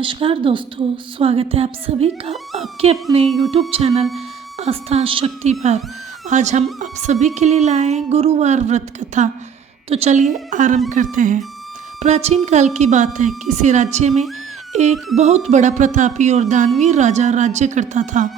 नमस्कार दोस्तों, स्वागत है आप सभी का आपके अपने YouTube चैनल आस्था शक्ति पर। आज हम आप सभी के लिए लाए हैं गुरुवार व्रत कथा। तो चलिए आरंभ करते हैं। प्राचीन काल की बात है, किसी राज्य में एक बहुत बड़ा प्रतापी और दानवीर राजा राज्य करता था।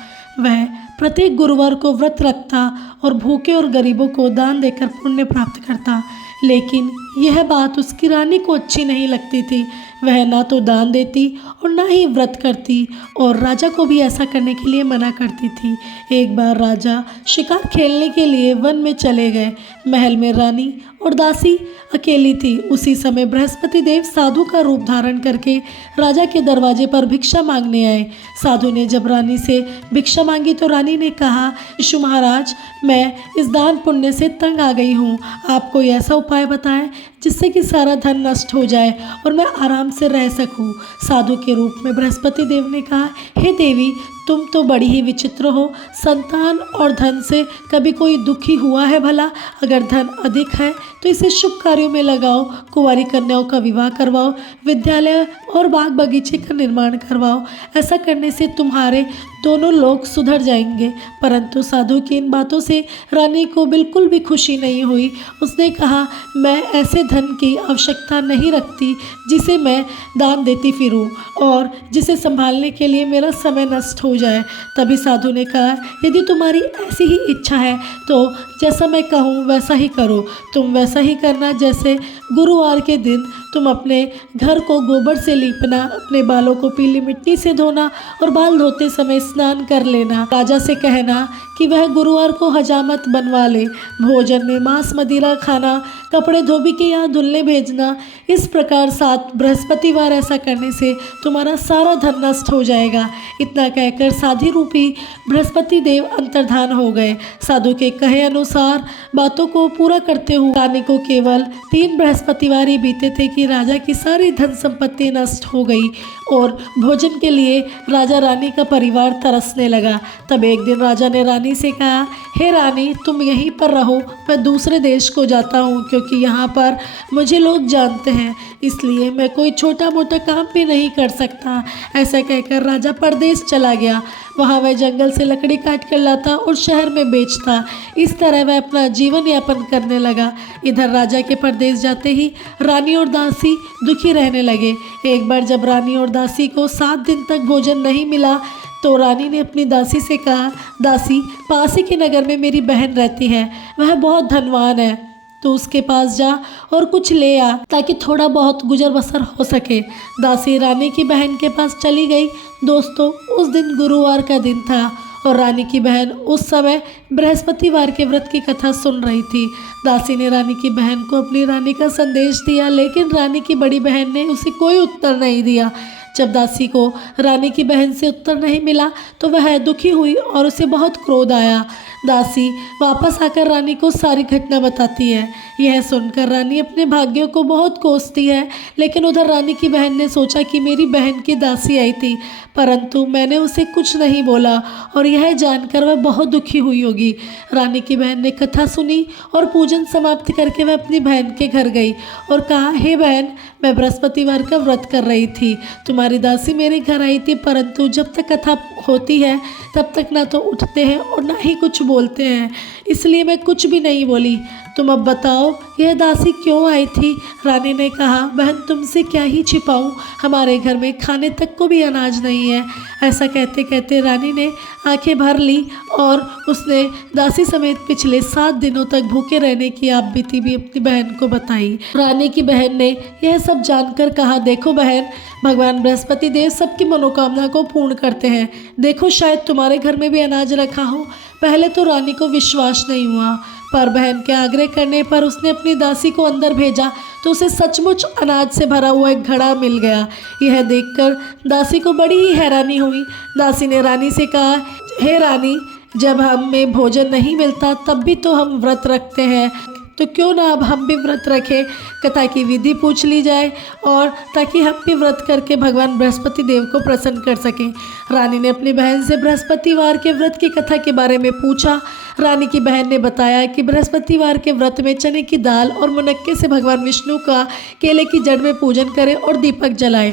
वह प्रत्येक गुरुवार को व्रत रखता और भूखे और गरीबों को दान देकर पुण्य प्राप्त करता। लेकिन यह बात उसकी रानी को अच्छी नहीं लगती थी। वह ना तो दान देती और ना ही व्रत करती और राजा को भी ऐसा करने के लिए मना करती थी। एक बार राजा शिकार खेलने के लिए वन में चले गए। महल में रानी और दासी अकेली थी। उसी समय बृहस्पति देव साधु का रूप धारण करके राजा के दरवाजे पर भिक्षा मांगने आए। साधु ने जब रानी से भिक्षा मांगी तो रानी ने कहा, यीशु महाराज, मैं इस दान पुण्य से तंग आ गई हूँ। आप कोई ऐसा उपाय बताएं जिससे कि सारा धन नष्ट हो जाए और मैं आराम से रह सकूं। साधु के रूप में बृहस्पति देव ने कहा, हे देवी, तुम तो बड़ी ही विचित्र हो। संतान और धन से कभी कोई दुखी हुआ है भला? अगर धन अधिक है तो इसे शुभ कार्यों में लगाओ, कुंवारी कन्याओं का विवाह करवाओ, विद्यालय और बाग बगीचे का निर्माण करवाओ। ऐसा करने से तुम्हारे दोनों लोग सुधर जाएंगे। परंतु साधु की इन बातों से रानी को बिल्कुल भी खुशी नहीं हुई। उसने कहा, मैं ऐसे धन की आवश्यकता नहीं रखती जिसे मैं दान देती फिरूं और जिसे संभालने के लिए मेरा समय नष्ट हो जाए। तभी साधु ने कहा, यदि तुम्हारी ऐसी ही इच्छा है तो जैसा मैं कहूँ वैसा ही करो। तुम वैसा ही करना जैसे गुरुवार के दिन तुम अपने घर को गोबर से लीपना, अपने बालों को पीली मिट्टी से धोना और बाल धोते समय स्नान कर लेना। राजा से कहना कि वह गुरुवार को हजामत बनवा ले। भोजन में मांस मदिरा खाना, कपड़े धोबी के यहाँ धुलने भेजना। इस प्रकार 7 बृहस्पतिवार ऐसा करने से तुम्हारा सारा धन नष्ट हो जाएगा। इतना कहकर साधी रूपी बृहस्पति देव अंतर्धान हो गए। साधु के कहे अनुसार बातों को पूरा करते हुए रानी को केवल 3 बृहस्पतिवार ही बीते थे कि राजा की सारी धन संपत्ति नष्ट हो गई और भोजन के लिए राजा रानी का परिवार तरसने लगा। तब एक दिन राजा ने रानी से कहा, हे रानी, तुम यहीं पर रहो, मैं दूसरे देश को जाता हूँ, क्योंकि यहाँ पर मुझे लोग जानते हैं, इसलिए मैं कोई छोटा मोटा काम भी नहीं कर सकता। ऐसा कहकर राजा परदेश चला गया। वहाँ वह जंगल से लकड़ी काट कर लाता और शहर में बेचता। इस तरह वह अपना जीवन यापन करने लगा। इधर राजा के परदेश जाते ही रानी और दासी दुखी रहने लगे। एक बार जब रानी और दासी को 7 दिन तक भोजन नहीं मिला तो रानी ने अपनी दासी से कहा, दासी, पास ही के नगर में मेरी बहन रहती है, वह बहुत धनवान है, तो उसके पास जा और कुछ ले आ ताकि थोड़ा बहुत गुजर बसर हो सके। दासी रानी की बहन के पास चली गई। दोस्तों, उस दिन गुरुवार का दिन था और रानी की बहन उस समय बृहस्पतिवार के व्रत की कथा सुन रही थी। दासी ने रानी की बहन को अपनी रानी का संदेश दिया, लेकिन रानी की बड़ी बहन ने उसे कोई उत्तर नहीं दिया। जब दासी को रानी की बहन से उत्तर नहीं मिला तो वह दुखी हुई और उसे बहुत क्रोध आया। दासी वापस आकर रानी को सारी घटना बताती है। यह सुनकर रानी अपने भाग्यों को बहुत कोसती है, लेकिन उधर रानी की बहन ने सोचा कि मेरी बहन की दासी आई थी, परंतु मैंने उसे कुछ नहीं बोला और यह जानकर वह बहुत दुखी हुई होगी। रानी की बहन ने कथा सुनी और पूजन समाप्त करके वह अपनी बहन के घर गई और कहा, हे बहन, मैं बृहस्पतिवार का व्रत कर रही थी, तुम्हारी दासी मेरे घर आई थी, परंतु जब तक कथा होती है तब तक ना तो उठते हैं और ना ही कुछ बोलते हैं, इसलिए मैं कुछ भी नहीं बोली। तुम अब बताओ, यह दासी क्यों आई थी? रानी ने कहा, बहन, तुमसे क्या ही छिपाऊं, हमारे घर में खाने तक को भी अनाज नहीं है। ऐसा कहते कहते रानी ने आंखें भर ली और उसने दासी समेत पिछले 7 दिनों तक भूखे रहने की आप बीती भी अपनी बहन को बताई। रानी की बहन ने यह सब जानकर कहा, देखो बहन, भगवान बृहस्पति देव सबकी मनोकामना को पूर्ण करते हैं। देखो, शायद तुम्हारे घर में भी अनाज रखा हो। पहले तो रानी को विश्वास नहीं हुआ, पर बहन के आग्रह करने पर उसने अपनी दासी को अंदर भेजा तो उसे सचमुच अनाज से भरा हुआ एक घड़ा मिल गया। यह देखकर दासी को बड़ी ही हैरानी हुई। दासी ने रानी से कहा, हे रानी, जब हमें भोजन नहीं मिलता तब भी तो हम व्रत रखते हैं, तो क्यों ना अब हम भी व्रत रखें। कथा की विधि पूछ ली जाए और ताकि हम भी व्रत करके भगवान बृहस्पति देव को प्रसन्न कर सकें। रानी ने अपनी बहन से बृहस्पतिवार के व्रत की कथा के बारे में पूछा। रानी की बहन ने बताया कि बृहस्पतिवार के व्रत में चने की दाल और मुनक्के से भगवान विष्णु का केले की जड़ में पूजन करें और दीपक जलाएं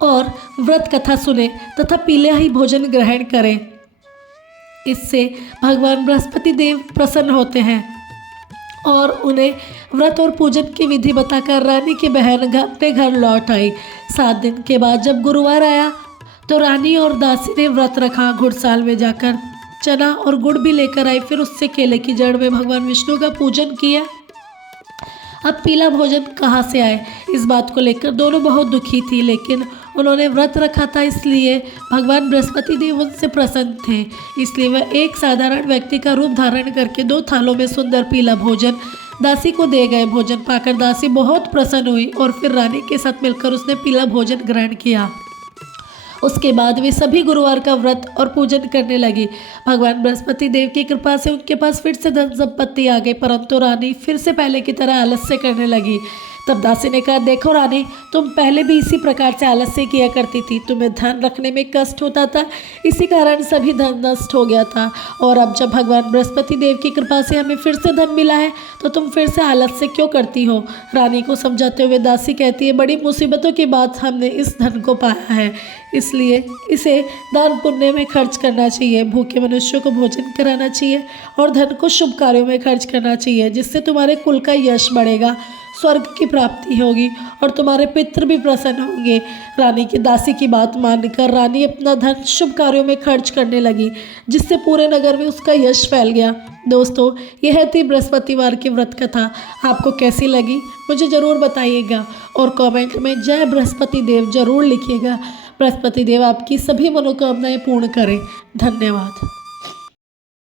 और व्रत कथा सुने तथा पीला ही भोजन ग्रहण करें। इससे भगवान बृहस्पति देव प्रसन्न होते हैं और उन्हें व्रत और पूजन की विधि बताकर रानी की बहन अपने घर लौट आई। 7 दिन के बाद जब गुरुवार आया तो रानी और दासी ने व्रत रखा। घुड़साल में जाकर चना और गुड़ भी लेकर आई। फिर उससे केले की जड़ में भगवान विष्णु का पूजन किया। अब पीला भोजन कहाँ से आए, इस बात को लेकर दोनों बहुत दुखी थी, लेकिन उन्होंने व्रत रखा था इसलिए भगवान बृहस्पति देव उनसे प्रसन्न थे। इसलिए वह एक साधारण व्यक्ति का रूप धारण करके 2 थालों में सुंदर पीला भोजन दासी को दे गए। भोजन पाकर दासी बहुत प्रसन्न हुई और फिर रानी के साथ मिलकर उसने पीला भोजन ग्रहण किया। उसके बाद वे सभी गुरुवार का व्रत और पूजन करने लगी। भगवान बृहस्पति देव की कृपा से उनके पास फिर से धन संपत्ति आ गई, परंतु रानी फिर से पहले की तरह आलस्य करने लगी। तब दासी ने कहा, देखो रानी, तुम पहले भी इसी प्रकार से आलस्य किया करती थी। तुम्हें धन रखने में कष्ट होता था, इसी कारण सभी धन नष्ट हो गया था। और अब जब भगवान बृहस्पति देव की कृपा से हमें फिर से धन मिला है तो तुम फिर से आलस्य क्यों करती हो। रानी को समझाते हुए दासी कहती है, बड़ी मुसीबतों के बाद हमने इस धन को पाया है, इसलिए इसे दान पुण्य में खर्च करना चाहिए। भूखे मनुष्यों को भोजन कराना चाहिए और धन को शुभ कार्यों में खर्च करना चाहिए, जिससे तुम्हारे कुल का यश बढ़ेगा, स्वर्ग की प्राप्ति होगी और तुम्हारे पितृ भी प्रसन्न होंगे। रानी की दासी की बात मानकर रानी अपना धन शुभ कार्यों में खर्च करने लगी, जिससे पूरे नगर में उसका यश फैल गया। दोस्तों, यह थी बृहस्पतिवार की व्रत कथा। आपको कैसी लगी मुझे ज़रूर बताइएगा और कमेंट में जय बृहस्पति देव ज़रूर लिखिएगा। बृहस्पति देव आपकी सभी मनोकामनाएं पूर्ण करें। धन्यवाद।